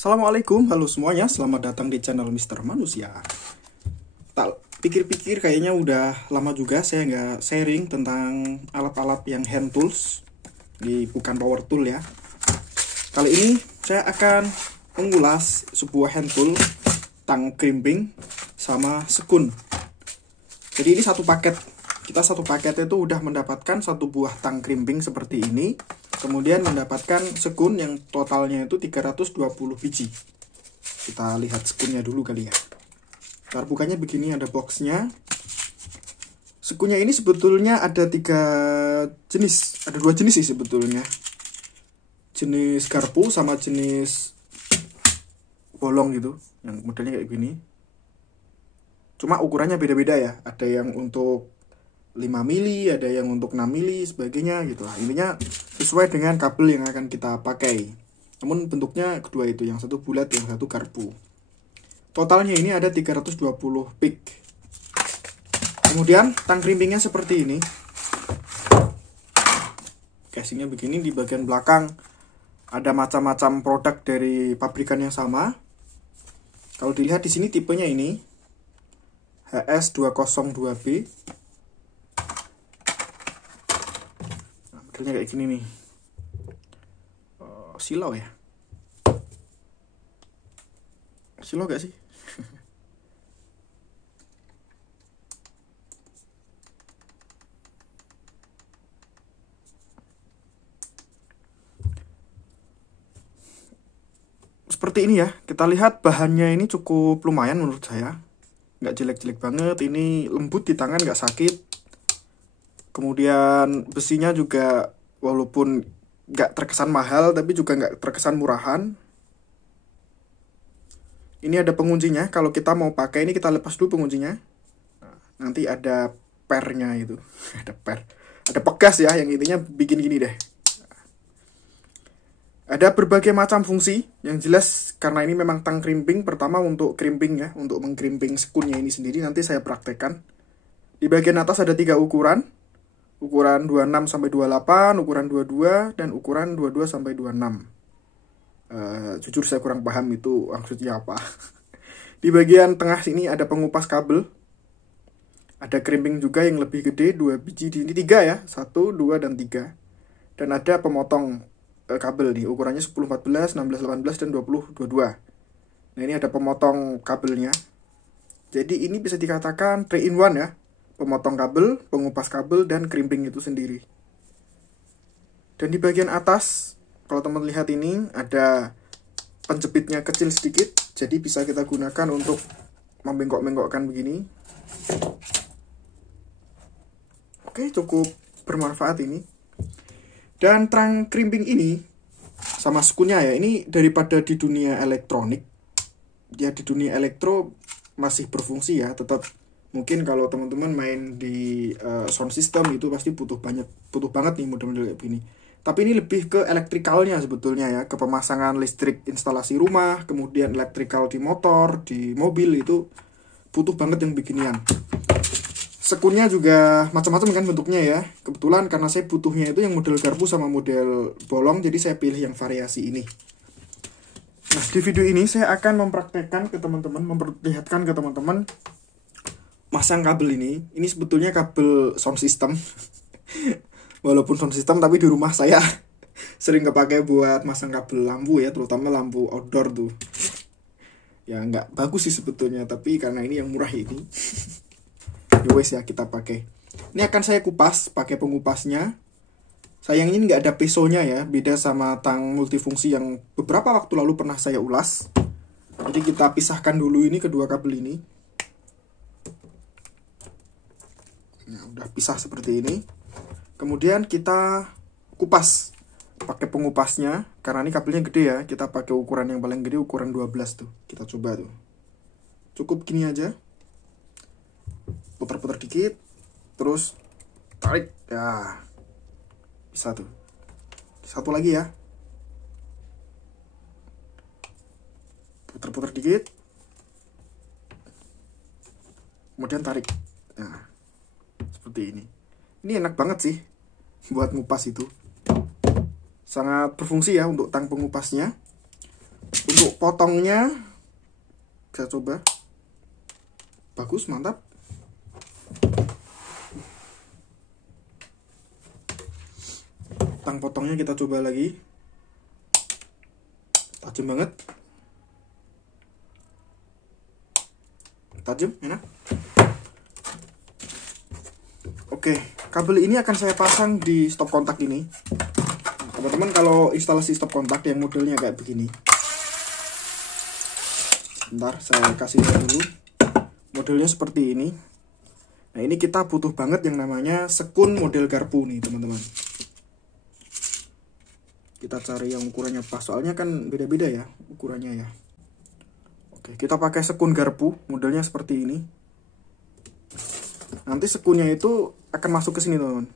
Assalamualaikum, halo semuanya, selamat datang di channel Mister Manusia. Tak pikir-pikir kayaknya udah lama juga saya nggak sharing tentang alat-alat yang hand tools di bukan power tool ya. Kali ini saya akan mengulas sebuah hand tool, tang crimping sama sekun. Jadi ini satu paket. Kita satu paket itu udah mendapatkan satu buah tang crimping seperti ini. Kemudian mendapatkan sekun yang totalnya itu 320 biji. Kita lihat sekunnya dulu kali ya. Ntar bukanya begini, ada boxnya. Sekunnya ini sebetulnya ada 3 jenis. Ada 2 jenis sih sebetulnya. Jenis garpu sama jenis bolong gitu. Yang modelnya kayak gini. Cuma ukurannya beda-beda ya. Ada yang untuk 5 mili, ada yang untuk 6 mili, sebagainya gitu lah. Intinya sesuai dengan kabel yang akan kita pakai. Namun bentuknya kedua itu, yang satu bulat, yang satu garpu. Totalnya ini ada 320 pick. Kemudian tang crimpingnya seperti ini. Casingnya begini, di bagian belakang ada macam-macam produk dari pabrikan yang sama. Kalau dilihat di sini tipenya ini HS202B. Kayak gini nih. Silau ya? Silau gak sih? Seperti ini ya. Kita lihat bahannya ini cukup lumayan menurut saya. Nggak jelek-jelek banget. Ini lembut di tangan, nggak sakit. Kemudian besinya juga walaupun nggak terkesan mahal, tapi juga nggak terkesan murahan. Ini ada penguncinya. Kalau kita mau pakai ini, kita lepas dulu penguncinya. Nah, nanti ada pernya itu. Ada per. Ada pegas ya, yang intinya bikin gini deh. Ada berbagai macam fungsi. Yang jelas karena ini memang tang crimping. Pertama untuk crimping ya, untuk mengkrimping sekunnya ini sendiri. Nanti saya praktekkan. Di bagian atas ada 3 ukuran. Ukuran 26 sampai 28, ukuran 22, dan ukuran 22 sampai 26. Jujur saya kurang paham itu maksudnya apa. Di bagian tengah sini ada pengupas kabel. Ada crimping juga yang lebih gede, 2 biji, ini 3 ya, 1, 2, dan 3. Dan ada pemotong kabel nih, ukurannya 10, 14, 16, 18, dan 20, 22. Nah ini ada pemotong kabelnya. Jadi ini bisa dikatakan 3 in 1 ya. Pemotong kabel, pengupas kabel, dan crimping itu sendiri. Dan di bagian atas, kalau teman lihat ini, ada penjepitnya kecil sedikit. Jadi bisa kita gunakan untuk membengkok-bengkokkan begini. Oke, cukup bermanfaat ini. Dan tang crimping ini, sama sekunnya ya, ini daripada di dunia elektronik, ya di dunia elektro masih berfungsi ya, tetap. Mungkin kalau teman-teman main di sound system itu pasti butuh banget nih model-model kayak begini. Tapi ini lebih ke elektrikalnya sebetulnya ya, ke pemasangan listrik instalasi rumah, kemudian elektrikal di motor, di mobil itu butuh banget yang beginian. Sekunnya juga macam-macam kan bentuknya ya. Kebetulan karena saya butuhnya itu yang model garpu sama model bolong, jadi saya pilih yang variasi ini. Nah, di video ini saya akan mempraktekkan ke teman-teman, memperlihatkan ke teman-teman masang kabel ini sebetulnya kabel sound system. Walaupun sound system, tapi di rumah saya sering kepake buat masang kabel lampu ya, terutama lampu outdoor tuh. Ya nggak bagus sih sebetulnya, tapi karena ini yang murah ini. Yowes ya, kita pakai. Ini akan saya kupas pakai pengupasnya. Sayangnya ini nggak ada pesonya ya, beda sama tang multifungsi yang beberapa waktu lalu pernah saya ulas. Jadi kita pisahkan dulu ini kedua kabel ini. Nah, udah pisah seperti ini. Kemudian kita kupas pakai pengupasnya. Karena ini kabelnya gede ya, kita pakai ukuran yang paling gede, ukuran 12 tuh. Kita coba tuh. Cukup gini aja. Putar-putar dikit. Terus tarik. Ya. Bisa tuh. Satu lagi ya. Putar-putar dikit. Kemudian tarik. Nah. Seperti ini. Ini enak banget sih buat ngupas itu. Sangat berfungsi ya untuk tang pengupasnya. Untuk potongnya saya coba. Bagus, mantap. Tang potongnya kita coba lagi. Tajam banget. Tajam, enak. Oke, kabel ini akan saya pasang di stop kontak ini. Teman-teman, kalau instalasi stop kontak yang modelnya kayak begini. Bentar, saya kasih dulu. Modelnya seperti ini. Nah, ini kita butuh banget yang namanya sekun model garpu nih, teman-teman. Kita cari yang ukurannya pas, soalnya kan beda-beda ya ukurannya ya. Oke, kita pakai sekun garpu, modelnya seperti ini. Nanti sekunnya itu akan masuk ke sini, teman-teman.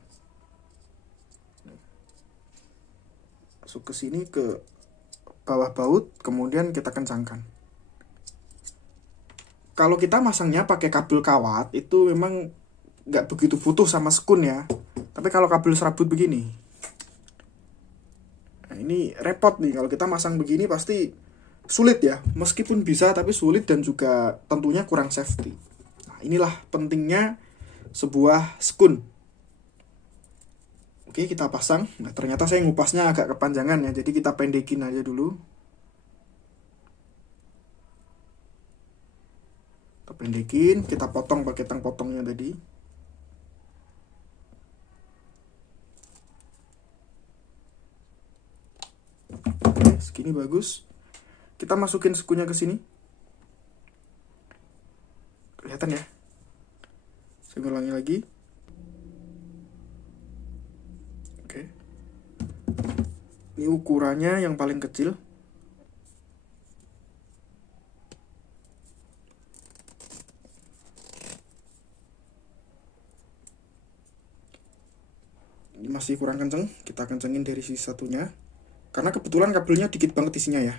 Masuk ke sini ke bawah baut, kemudian kita kencangkan. Kalau kita masangnya pakai kabel kawat, itu memang nggak begitu butuh sama sekun ya. Tapi kalau kabel serabut begini, nah ini repot nih. Kalau kita masang begini pasti sulit ya. Meskipun bisa, tapi sulit dan juga tentunya kurang safety. Nah, inilah pentingnya sebuah sekun. Oke, kita pasang. Nah, ternyata saya ngupasnya agak kepanjangan ya, jadi kita pendekin aja dulu. Kita pendekin, kita potong pakai tang potongnya tadi. Oke, segini bagus. Kita masukin sekunnya ke sini. Kelihatan ya? Saya ulangi lagi. Oke. Ini ukurannya yang paling kecil. Ini masih kurang kenceng, kita kencengin dari sisi satunya. Karena kebetulan kabelnya dikit banget isinya ya.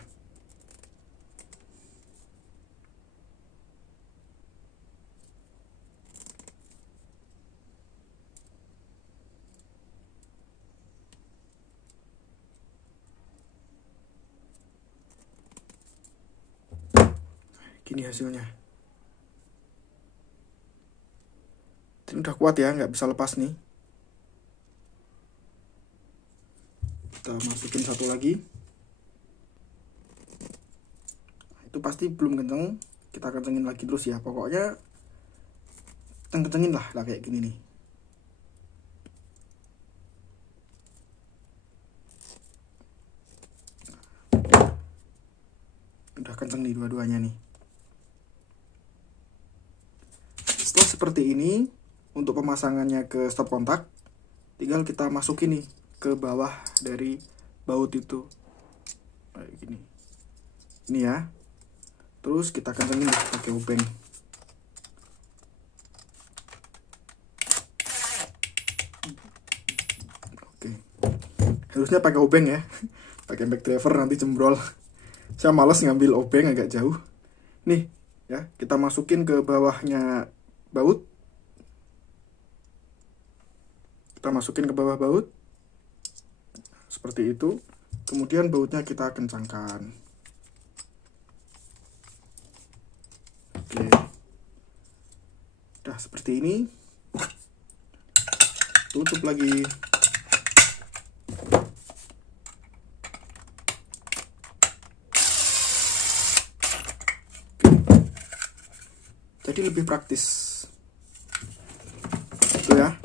Gini hasilnya. Ini udah kuat ya, nggak bisa lepas nih. Kita masukin satu lagi. Itu pasti belum kenceng, kita kencengin lagi terus ya. Pokoknya kencengin lah kayak gini nih. Udah kenceng nih dua-duanya nih. Setelah seperti ini, untuk pemasangannya ke stop kontak, tinggal kita masukin nih ke bawah dari baut itu. Kayak gini. Ini ya. Terus kita kencengin pakai obeng. Oke. Harusnya pakai obeng ya. Pakai back driver nanti jembrol. Saya males ngambil obeng agak jauh. Nih, ya, kita masukin ke bawahnya baut. Kita masukin ke bawah baut. Seperti itu. Kemudian bautnya kita kencangkan. Oke. Udah seperti ini. Tutup lagi. Jadi lebih praktis. Itu ya.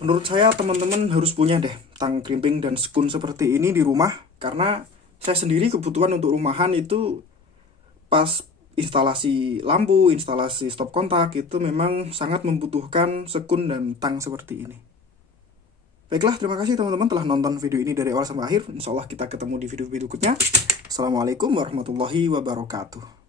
Menurut saya teman-teman harus punya deh tang crimping dan sekun seperti ini di rumah. Karena saya sendiri kebutuhan untuk rumahan itu pas instalasi lampu, instalasi stop kontak itu memang sangat membutuhkan sekun dan tang seperti ini. Baiklah, terima kasih teman-teman telah nonton video ini dari awal sampai akhir. Insya Allah kita ketemu di video berikutnya. Assalamualaikum warahmatullahi wabarakatuh.